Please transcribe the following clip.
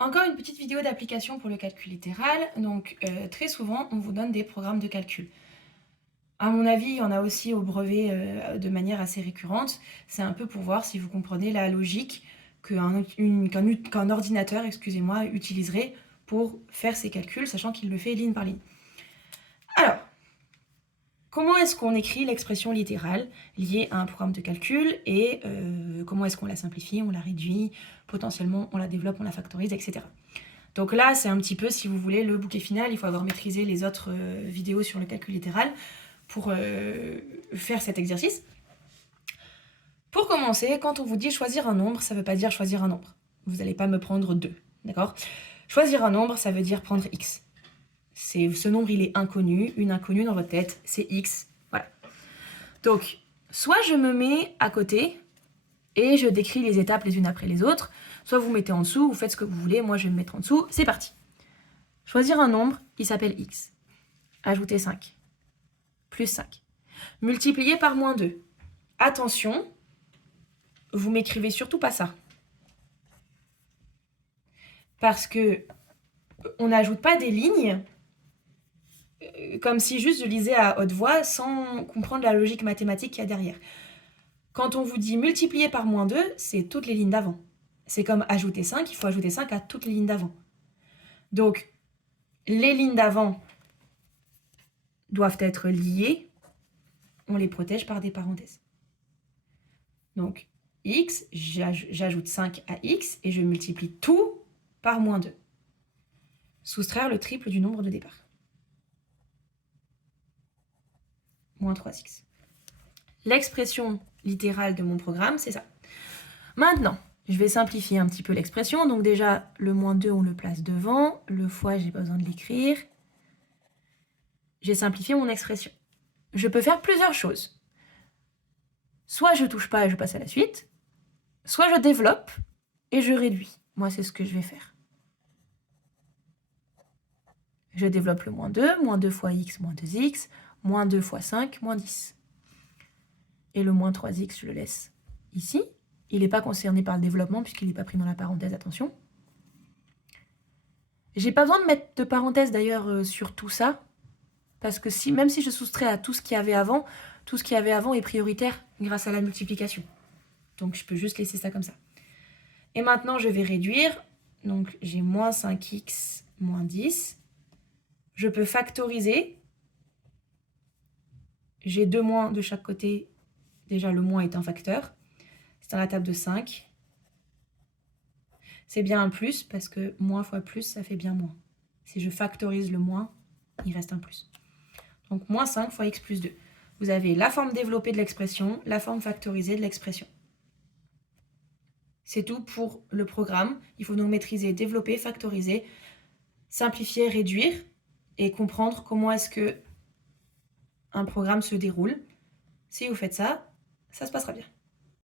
Encore une petite vidéo d'application pour le calcul littéral. Donc très souvent, on vous donne des programmes de calcul. À mon avis, il y en a aussi au brevet de manière assez récurrente. C'est un peu pour voir si vous comprenez la logique qu'un ordinateur, excusez-moi, utiliserait pour faire ses calculs, sachant qu'il le fait ligne par ligne. Alors, comment est-ce qu'on écrit l'expression littérale liée à un programme de calcul et comment est-ce qu'on la simplifie, on la réduit, potentiellement on la développe, on la factorise, etc. Donc là, c'est un petit peu, si vous voulez, le bouquet final. Il faut avoir maîtrisé les autres vidéos sur le calcul littéral pour faire cet exercice. Pour commencer, quand on vous dit choisir un nombre, ça ne veut pas dire choisir un nombre. Vous n'allez pas me prendre 2, d'accord? Choisir un nombre, ça veut dire prendre x. Ce nombre, il est inconnu, une inconnue dans votre tête, c'est x, voilà. Donc, soit je me mets à côté et je décris les étapes les unes après les autres, soit vous mettez en dessous, vous faites ce que vous voulez, moi je vais me mettre en dessous, c'est parti. Choisir un nombre, il s'appelle x. Ajouter 5. Plus 5. Multiplier par moins 2. Attention, vous m'écrivez surtout pas ça. Parce que on n'ajoute pas des lignes comme si juste je lisais à haute voix sans comprendre la logique mathématique qu'il y a derrière. Quand on vous dit multiplier par moins 2, c'est toutes les lignes d'avant. C'est comme ajouter 5, il faut ajouter 5 à toutes les lignes d'avant. Donc, les lignes d'avant doivent être liées, on les protège par des parenthèses. Donc, x, j'ajoute 5 à x et je multiplie tout par moins 2. Soustraire le triple du nombre de départ. Moins 3x. L'expression littérale de mon programme, c'est ça. Maintenant, je vais simplifier un petit peu l'expression. Donc déjà, le moins 2, on le place devant. Le fois, j'ai pas besoin de l'écrire. J'ai simplifié mon expression. Je peux faire plusieurs choses. Soit je touche pas et je passe à la suite, soit je développe et je réduis. Moi, c'est ce que je vais faire. Je développe le moins 2 fois x, moins 2x, moins 2 fois 5, moins 10. Et le moins 3x, je le laisse ici. Il n'est pas concerné par le développement puisqu'il n'est pas pris dans la parenthèse, attention. J'ai pas besoin de mettre de parenthèse d'ailleurs sur tout ça, parce que même si je soustrais à tout ce qu'il y avait avant, tout ce qu'il y avait avant est prioritaire grâce à la multiplication. Donc je peux juste laisser ça comme ça. Et maintenant je vais réduire, donc j'ai moins 5x moins 10. Je peux factoriser. J'ai 2 moins de chaque côté, déjà le moins est un facteur. C'est dans la table de 5. C'est bien un plus parce que moins fois plus, ça fait bien moins. Si je factorise le moins, il reste un plus. Donc moins 5 fois x plus 2. Vous avez la forme développée de l'expression, la forme factorisée de l'expression. C'est tout pour le programme. Il faut donc maîtriser, développer, factoriser, simplifier, réduire et comprendre comment est-ce que un programme se déroule. Si vous faites ça, ça se passera bien.